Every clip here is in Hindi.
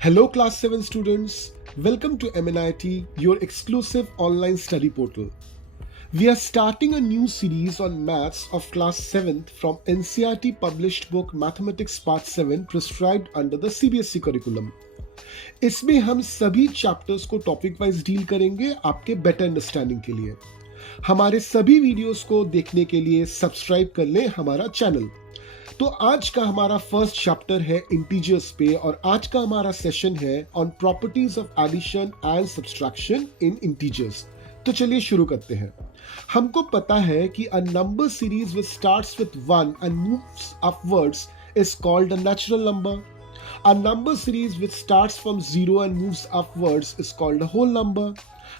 Hello, Class 7 students. Welcome to MNIT, your exclusive online study portal. We are starting a new series on maths of class 7th from NCERT published book Mathematics Part 7 prescribed under the CBSE curriculum. इसमें हम सभी चैप्टर्स को टॉपिक वाइज डील करेंगे आपके बेटर अंडरस्टैंडिंग के लिए। हमारे सभी वीडियोस को देखने के लिए सब्सक्राइब कर लें हमारा चैनल। तो आज का हमारा फर्स्ट चैप्टर है इंटीजर्स पे और आज का हमारा सेशन है on properties of addition and subtraction in integers. तो चलिए शुरू करते हैं। हमको पता है कि a number series which starts with 1 and moves upwards is called a natural number. A number series which starts from 0 and moves upwards is called a whole number.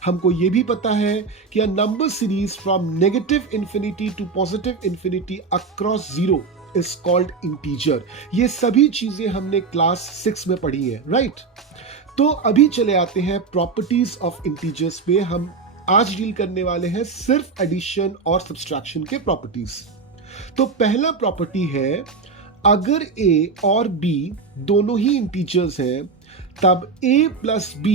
हमको ये भी पता है कि a number series from negative infinity to positive infinity across 0 is called integer. ये सभी चीजें हमने क्लास 6 में पढ़ी है, राइट? तो अभी चले आते हैं प्रॉपर्टीज ऑफ इंटीजर्स पे। हम आज डील करने वाले हैं सिर्फ एडिशन और सब्सट्रैक्शन के प्रॉपर्टीज। तो पहला प्रॉपर्टी है, अगर a और b दोनों ही इंटीजर्स हैं तब a प्लस b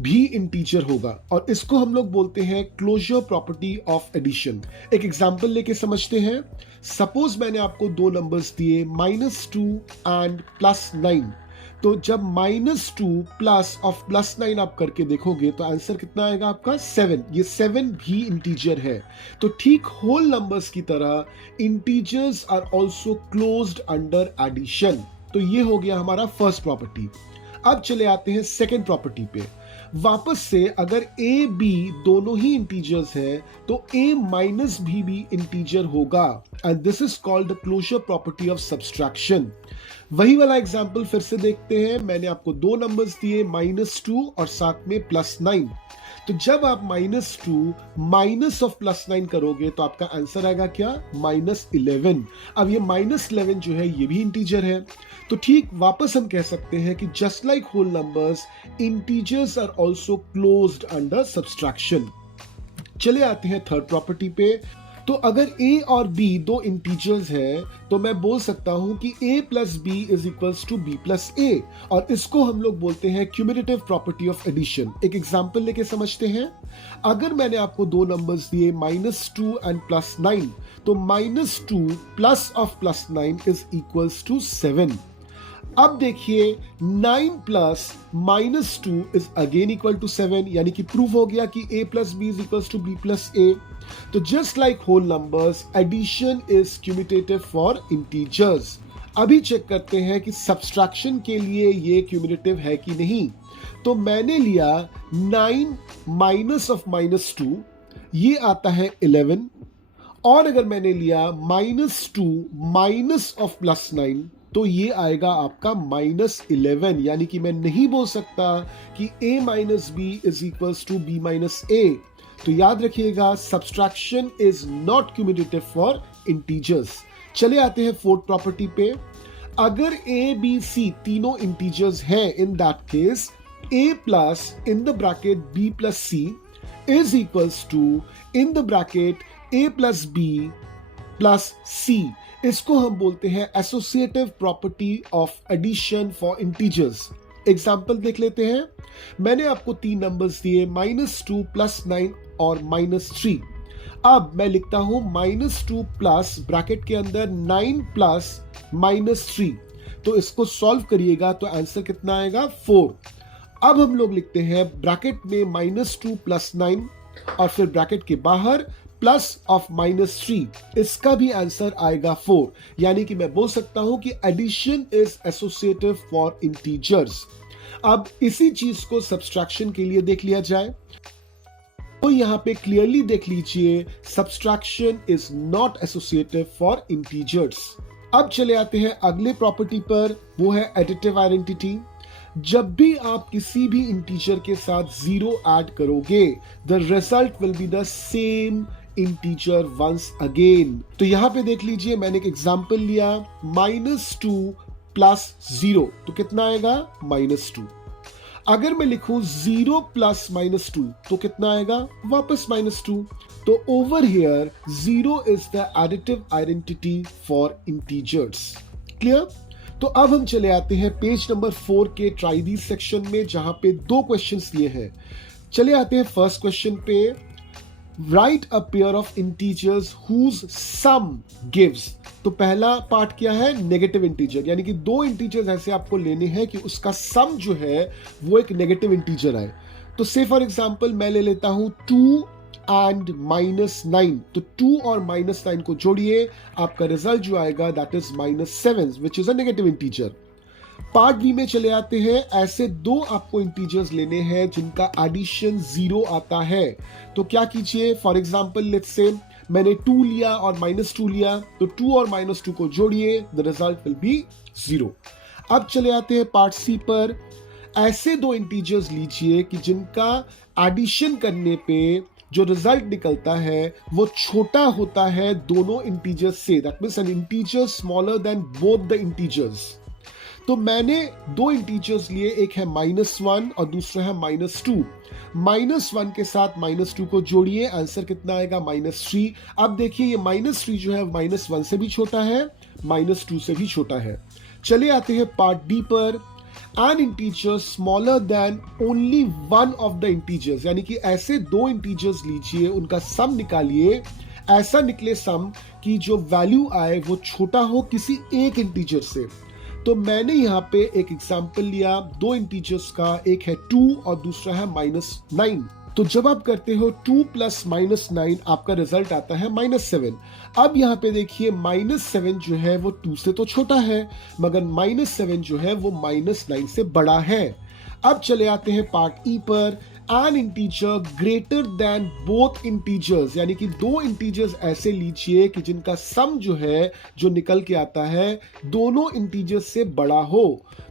भी इंटीजर होगा और इसको हम लोग बोलते हैं क्लोजर प्रॉपर्टी ऑफ एडिशन। एक एग्जांपल लेके समझते हैं। सपोज मैंने आपको दो नंबर्स दिए -2 एंड +9। तो जब -2 प्लस ऑफ +9 आप करके देखोगे तो आंसर कितना आएगा आपका 7। ये 7 भी इंटीजर है। तो ठीक होल नंबर्स की तरह integers are also closed under addition. तो ये हो गया हमारा फर्स्ट प्रॉपर्टी। अब चले आते हैं सेकेंड प्रॉपर्टी पे। वापस से अगर a b दोनों ही इंटीजर्स हैं तो a माइनस भी इंटीजर होगा and this is called the closure property of subtraction. वही वाला एग्जांपल फिर से देखते हैं। मैंने आपको दो नंबर्स दिए -2 और साथ में +9। तो जब आप -2 माइनस ऑफ +9 करोगे तो आपका आंसर आएगा क्या? -11। अब ये -11 जो है ये भी इंटीजर है। तो ठीक वापस हम कह सकते हैं कि just like whole numbers, integers are also closed under subtraction. चले आते हैं थर्ड प्रॉपर्टी पे। तो अगर a और b दो इंटीजर्स हैं तो मैं बोल सकता हूं कि a plus b is equals to b plus a और इसको हम लोग बोलते हैं क्यूमुलेटिव प्रॉपर्टी ऑफ एडिशन। एक एग्जांपल लेके समझते हैं। अगर मैंने आपको दो नंबर्स दिए -2 एंड +9 तो -2 plus of +9 is equals to 7। अब देखिए 9 plus -2 is again equal to 7, यानी कि प्रूव हो गया कि a plus b is equals to b plus a। तो just like whole numbers, addition is cumulative for integers. अभी चेक करते हैं कि सब्सट्रैक्शन के लिए ये क्यूमुलेटिव है कि नहीं। तो मैंने लिया 9 माइनस ऑफ -2, ये आता है 11। और अगर मैंने लिया -2 माइनस ऑफ +9 तो ये आएगा आपका -11, यानी कि मैं नहीं बोल सकता कि a minus B is equals to b minus a। तो याद रखिएगा, subtraction is not cumulative for integers. चले आते हैं फोर्थ प्रॉपर्टी पे। अगर a b c तीनों इंटीजर्स हैं, in that case a plus in the bracket b plus c is equals to in the bracket a plus b plus c। इसको हम बोलते हैं associative property of addition for integers. Example देख लेते हैं। मैंने आपको तीन नंबर्स दिए -2 +9 और -3। अब मैं लिखता हूं -2 प्लस ब्रैकेट के अंदर 9 प्लस -3। तो इसको सॉल्व करिएगा तो आंसर कितना आएगा? 4। अब हम लोग लिखते हैं ब्रैकेट में -2 + 9 और फिर ब्रैकेट के बाहर प्लस ऑफ -3। इसका भी आंसर आएगा 4, यानी कि मैं बोल सकता हूं कि addition is associative for integers. अब इसी चीज को सब्सट्रैक्शन के लिए देख लिया जाए तो यहां पे क्लियरली देख लीजिए, subtraction is not associative for integers. अब चले आते हैं अगले प्रॉपर्टी पर, वो है एडिटिव आइडेंटिटी। जब भी आप किसी भी इंटीजर के साथ 0 ऐड करोगे, the result will be the same integer once again. तो यहां पे देख लीजिए, मैंने एक एग्जांपल लिया -2 प्लस 0 तो कितना आएगा? -2। अगर मैं लिखूं 0 प्लस -2 तो कितना आएगा? वापस -2। तो over here 0 is the additive identity for integers. Clear? तो अब हम चले आते हैं पेज नंबर 4 के ट्राई दीज सेक्शन में, जहां पे 2 क्वेश्चंस दिए हैं। चले आते हैं फर्स्ट क्वेश्चन पे। Write a pair of integers whose sum gives. तो पहला पार्ट क्या है, नेगेटिव इंटीजर, यानी कि 2 इंटीजर्स ऐसे आपको लेने हैं कि उसका सम जो है वो एक नेगेटिव इंटीजर आए। तो से फॉर एग्जांपल मैं ले लेता हूं 2 एंड -9। तो 2 और -9 को जोड़िए, आपका रिजल्ट जो आएगा that is -7 which is a negative integer. Part B में चले आते हैं। ऐसे 2 आपको इंटीजर्स लेने हैं जिनका एडिशन 0 आता है। तो क्या कीजिए, फॉर एग्जांपल लेट्स से मैंने 2 लिया और -2 लिया, तो 2 और -2 को जोड़िए, द रिजल्ट विल बी 0। अब चले आते हैं पार्ट सी पर। ऐसे 2 इंटीजर्स लीजिए कि जिनका एडिशन करने पे जो रिजल्ट निकलता है वो छोटा होता है दोनों इंटीजर्स से, that means N integer smaller than both the integers. तो मैंने 2 इंटीजर्स लिए, एक है -1 और दूसरा है -2। -1 के साथ -2 को जोड़िए, आंसर कितना आएगा, -3। अब देखिए ये -3 जो है -1 से भी छोटा है, -2 से भी छोटा है। चले आते हैं पार्ट डी पर। N integer smaller than only one of the integers, यानी कि ऐसे 2 इंटीजर्स लीजिए, उनका सम निकालिए, ऐसा निकले सम कि जो वैल्यू आए वो छोटा हो किसी एक इंटीजर से। तो मैंने यहां पे एक एग्जांपल लिया 2 इंटीजर्स का, एक है 2 और दूसरा है -9। तो जब आप करते हो 2 + -9 आपका रिजल्ट आता है -7। अब यहां पे देखिए -7 जो है वो 2 से तो छोटा है, मगर -7 जो है वो -9 से बड़ा है। अब चले आते हैं पार्ट ई पर। N integer greater than both integers, यानी कि 2 इंटीजर्स ऐसे लीजिए कि जिनका सम जो है जो निकल के आता है दोनों इंटीजर्स से बड़ा हो।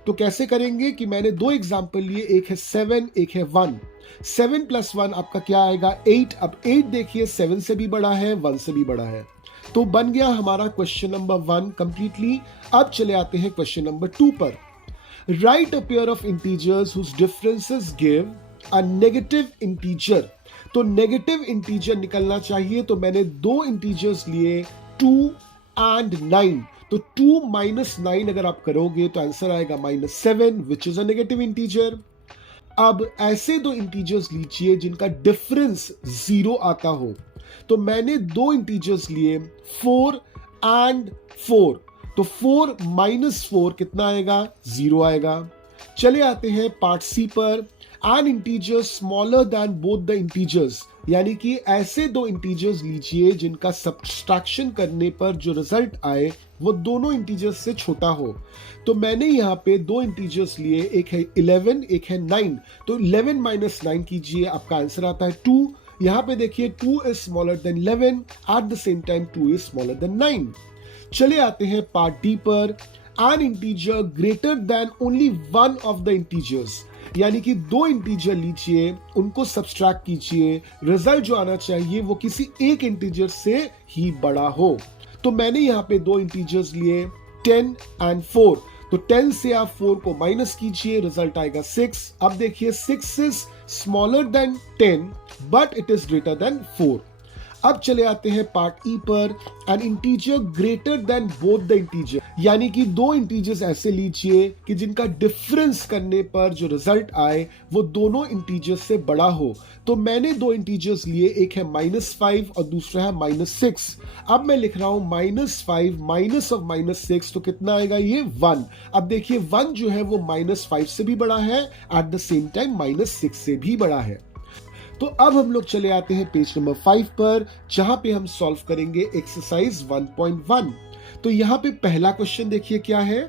तो कैसे करेंगे कि मैंने 2 एग्जांपल लिए, एक है 7, एक है 1। 7 + 1 आपका क्या आएगा, 8। अब 8 देखिए 7 से भी बड़ा है, 1 से भी बड़ा है। तो बन गया हमारा क्वेश्चन नंबर 1 कंप्लीटली। अब चले आते हैं क्वेश्चन नंबर 2 पर। Write a pair of integers whose differences give a negative integer. तो नेगेटिव इंटीजर निकलना चाहिए, तो मैंने 2 इंटीजर्स लिए 2 एंड 9। तो 2 - 9 अगर आप करोगे तो आंसर आएगा -7 which is a negative integer. अब ऐसे 2 इंटीजर्स लीजिए जिनका डिफरेंस 0 आता हो। तो मैंने 2 इंटीजर्स लिए 4 एंड 4। तो 4 - 4 कितना आएगा, 0 आएगा। चले आते हैं पार्ट सी पर। N integer smaller than both the integers, यानी कि ऐसे 2 इंटीजर्स लीजिए जिनका सब्ट्रैक्शन करने पर जो रिजल्ट आए वो दोनों इंटीजर्स से छोटा हो। तो मैंने यहाँ पे 2 इंटीजर्स लिए, एक है 11, एक है 9। तो 11 - 9 कीजिए, आपका आंसर आता है 2। यहाँ पे देखिए 2 is smaller than 11, at the same time 2 is smaller than 9। चले आते हैं पार्ट डी पर। N integer greater than only one of the integers, यानी कि 2 इंटीजर लीजिए, उनको सब्सट्रैक्ट कीजिए, रिजल्ट जो आना चाहिए वो किसी एक इंटीजर से ही बड़ा हो। तो मैंने यहाँ पे 2 इंटीजर्स लिए 10 एंड 4। तो 10 से आप 4 को माइनस कीजिए, रिजल्ट आएगा 6। अब देखिए 6 is smaller than 10 but it is greater than 4। अब चले आते हैं पार्ट ई पर। N integer greater than both the integer, यानी कि 2 इंटीजर्स ऐसे लीजिए कि जिनका डिफरेंस करने पर जो रिजल्ट आए वो दोनों इंटीजर्स से बड़ा हो। तो मैंने 2 इंटीजर्स लिए, एक है -5 और दूसरा है -6। अब मैं लिख रहा हूं -5 माइनस ऑफ -6, तो कितना आएगा ये 1। अब देखिए 1 जो है वो -5 से भी बड़ा है, एट द सेम टाइम -6 से भी बड़ा है। तो अब हम लोग चले आते हैं पेज नंबर 5 पर, जहां पे हम सॉल्व करेंगे एक्सरसाइज 1.1। तो यहां पे पहला क्वेश्चन देखिए क्या है।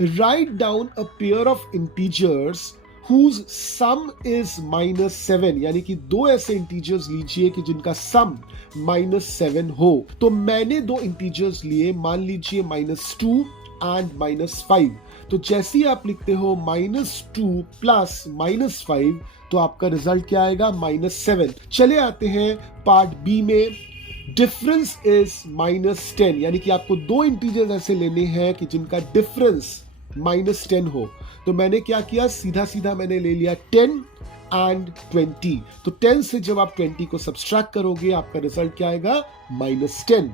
Write down a pair of integers whose sum is -7, यानी कि 2 ऐसे इंटीजर्स लीजिए कि जिनका सम -7 हो। तो मैंने 2 इंटीजर्स लिए, मान लीजिए -2 एंड -5। तो जैसे ही आप लिखते हो -2 + -5, तो आपका रिजल्ट क्या आएगा, -7। चले आते हैं पार्ट बी में। डिफरेंस इज -10, यानी कि आपको 2 इंटीजर्स ऐसे लेने हैं कि जिनका डिफरेंस -10 हो। तो मैंने क्या किया, सीधा सीधा मैंने ले लिया 10 एंड 20। तो 10 से जब आप 20 को सब्सट्रैक्ट करोगे आपका रिजल्ट क्या आएगा, -10।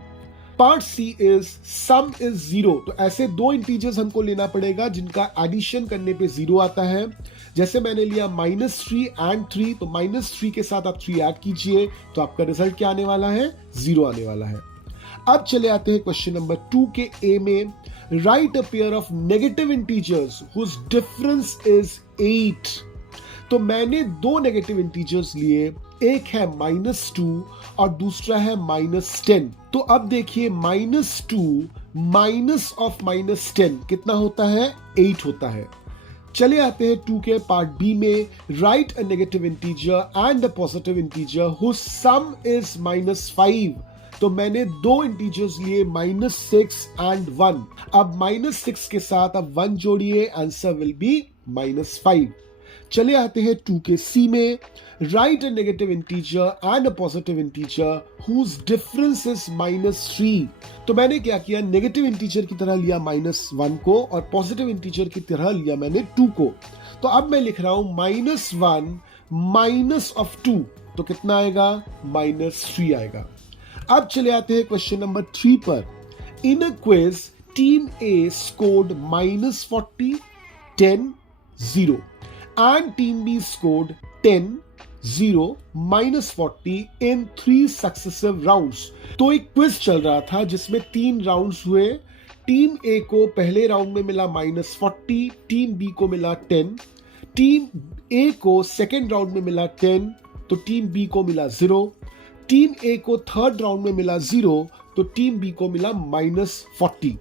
Part C is sum is 0। तो ऐसे दो इंटीजर्स हमको लेना पड़ेगा जिनका एडिशन करने पे 0 आता है। जैसे मैंने लिया -3 एंड 3, तो -3 के साथ आप 3 ऐड कीजिए तो आपका रिजल्ट क्या आने वाला है, 0 आने वाला है। अब चले आते हैं क्वेश्चन नंबर 2 के ए में। Write a pair of negative integers whose difference is 8। तो मैंने दो नेगेटिव इंटीजर्स लिए, एक है -2 और दूसरा है -10। तो अब देखिए -2 माइनस ऑफ -10 कितना होता है, 8 होता है। चले आते हैं 2 के पार्ट बी में। Write a negative integer and a positive integer whose sum is -5। तो मैंने दो इंटीजर्स लिए -6 एंड 1। अब -6 के साथ अब 1 जोड़िए, आंसर विल बी -5। चले आते हैं 2 के सी में। Write a negative integer and a positive integer whose difference is -3। तो मैंने क्या किया, नेगेटिव इंटीजर की तरह लिया -1 को और पॉजिटिव इंटीजर की तरह लिया मैंने 2 को। तो अब मैं लिख रहा हूं -1 माइनस ऑफ 2, तो कितना आएगा, -3 आएगा। अब चले आते हैं क्वेश्चन नंबर 3 पर। In a quiz team A scored -40, 10, 0 and team B scored 10, 0, -40 in 3 successive rounds। तो एक क्विज चल रहा था जिसमें 3 राउंड्स हुए। टीम ए को पहले राउंड में मिला -40, टीम बी को मिला 10, टीम ए को सेकेंड राउंड में मिला 10, तो टीम बी को मिला 0, टीम ए को थर्ड राउंड में मिला 0, तो टीम बी को मिला -40।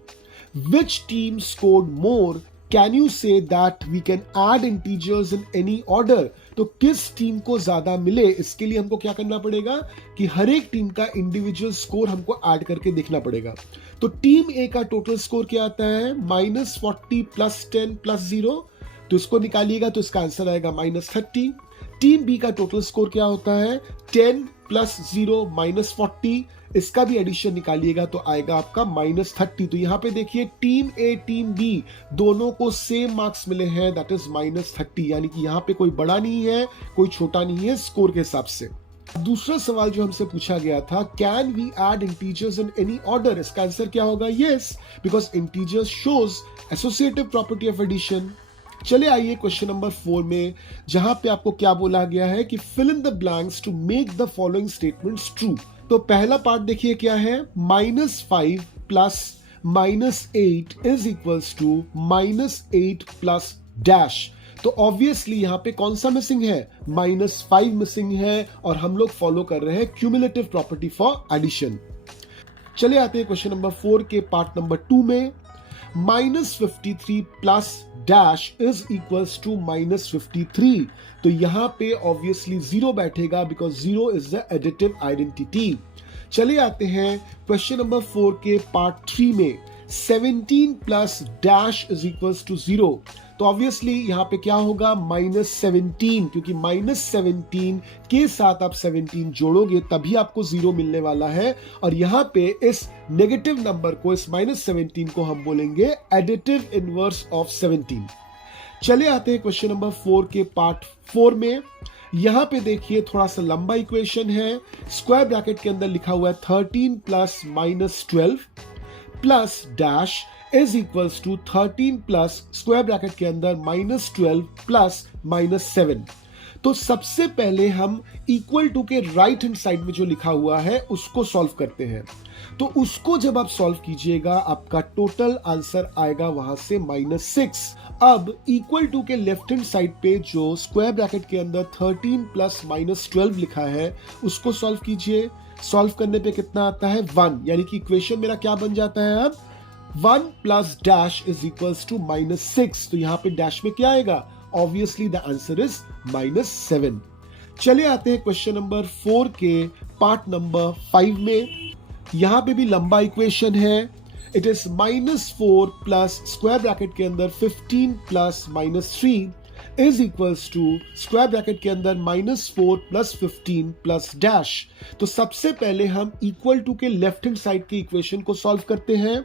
Which team scored more? Can you say that we can add integers in any order? तो किस टीम को ज्यादा मिले, इसके लिए हमको क्या करना पड़ेगा कि हर एक टीम का इंडिविजुअल स्कोर हमको ऐड करके देखना पड़ेगा। तो टीम ए का टोटल स्कोर क्या आता है, -40 + 10 + 0, तो इसको निकालिएगा तो इसका आंसर आएगा -30। टीम बी का टोटल स्कोर क्या होता है, 10 + 0 -40, इसका भी एडिशन निकालिएगा तो आएगा आपका -30। तो यहां पे देखिए टीम ए टीम बी दोनों को सेम मार्क्स मिले हैं, दैट इज -30, यानी कि यहां पे कोई बड़ा नहीं है कोई छोटा नहीं है स्कोर के हिसाब से। दूसरा सवाल जो हमसे पूछा गया था, can we add integers in any order, इसका आंसर क्या होगा, yes, because integers shows associative property of addition. चले आइए क्वेश्चन नंबर 4 में, जहां पे आपको क्या बोला गया है कि fill in the blanks to make the following statements true. तो पहला पार्ट देखिए क्या है, -5 + -8 इज इक्वल्स टू -8 + डैश। तो ऑब्वियसली यहां पे कौन सा मिसिंग है, -5 मिसिंग है और हम लोग फॉलो कर रहे हैं क्यूमुलेटिव प्रॉपर्टी फॉर एडिशन। चले आते हैं क्वेश्चन नंबर 4 के पार्ट नंबर 2 में। -53 + डैश इज इक्वल्स टू -53। तो यहां पे ऑब्वियसली 0 बैठेगा because 0 is the additive identity. चले आते हैं क्वेश्चन नंबर 4 के पार्ट 3 में। 17 + डैश इज इक्वल्स टू 0। तो ऑब्वियसली यहां पे क्या होगा, -17, क्योंकि -17 के साथ आप 17 जोड़ोगे तभी आपको 0 मिलने वाला है। और यहां पे इस नेगेटिव नंबर को, इस -17 को हम बोलेंगे एडिटिव इनवर्स ऑफ 17। चले आते हैं क्वेश्चन नंबर 4 के पार्ट 4 में। यहां पे देखिए थोड़ा सा लंबा इक्वेशन है। स्क्वायर ब्रैकेट के अंदर लिखा हुआ है 13 + -12 plus dash is equals to 13 plus square bracket के अंदर -12 प्लस -7। तो सबसे पहले हम इक्वल टू के राइट हैंड साइड में जो लिखा हुआ है उसको सॉल्व करते हैं। तो उसको जब आप सॉल्व कीजिएगा आपका टोटल आंसर आएगा वहां से -6। अब इक्वल टू के लेफ्ट हैंड साइड पे जो स्क्वायर ब्रैकेट के अंदर 13 प्लस -12 लिखा है उसको सॉल्व कीजिए। सॉल्व करने पे कितना आता है, 1, यानी कि इक्वेशन मेरा क्या बन जाता है अब, 1 plus dash is equals to -6। तो यहां पे डैश में क्या आएगा, ऑब्वियसली द आंसर इज -7। चले आते हैं क्वेश्चन नंबर 4 के पार्ट नंबर 5 में। यहां पे भी लंबा इक्वेशन है। It is -4 plus square bracket के अंदर 15 plus -3 is equals to square bracket के अंदर -4 प्लस 15 प्लस डैश। तो सबसे पहले हम इक्वल टू के लेफ्ट हैंड साइड के इक्वेशन को सॉल्व करते हैं।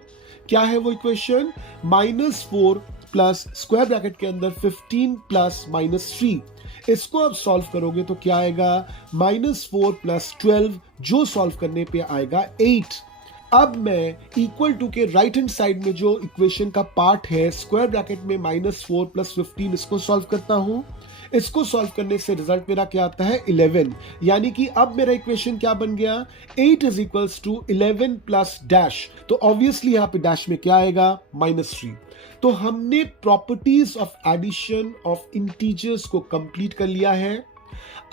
क्या है वो इक्वेशन, -4 प्लस स्क्वायर ब्रैकेट के अंदर 15 प्लस -3। इसको आप सॉल्व करोगे तो क्या आएगा, -4 प्लस 12, जो सॉल्व करने पे आएगा 8। अब मैं इक्वल टू के राइट हैंड साइड में जो इक्वेशन का पार्ट है स्क्वायर ब्रैकेट में -4 + 15 इसको सॉल्व करता हूं। इसको सॉल्व करने से रिजल्ट मेरा क्या आता है 11, यानी कि अब मेरा इक्वेशन क्या बन गया 8 = 11 + डैश। तो ऑब्वियसली यहां पे डैश में क्या आएगा -3। तो हमने properties of addition of integers को कंप्लीट कर लिया है।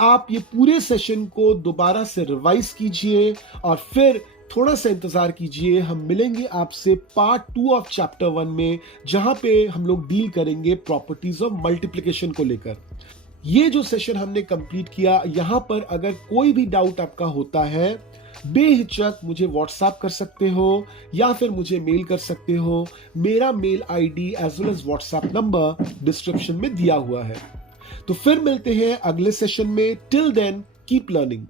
आप ये पूरे सेशन को दोबारा से रिवाइज कीजिए और फिर थोड़ा सा इंतजार कीजिए। हम मिलेंगे आपसे पार्ट 2 ऑफ चैप्टर 1 में, जहां पे हम लोग डील करेंगे प्रॉपर्टीज ऑफ मल्टीप्लिकेशन को लेकर। ये जो सेशन हमने कंप्लीट किया, यहां पर अगर कोई भी डाउट आपका होता है, बेहिचक मुझे व्हाट्सएप कर सकते हो या फिर मुझे मेल कर सकते हो। मेरा mail ID as well as WhatsApp number description में दिया हुआ है। तो फिर मिलते हैं अगले सेशन में। Till then keep learning.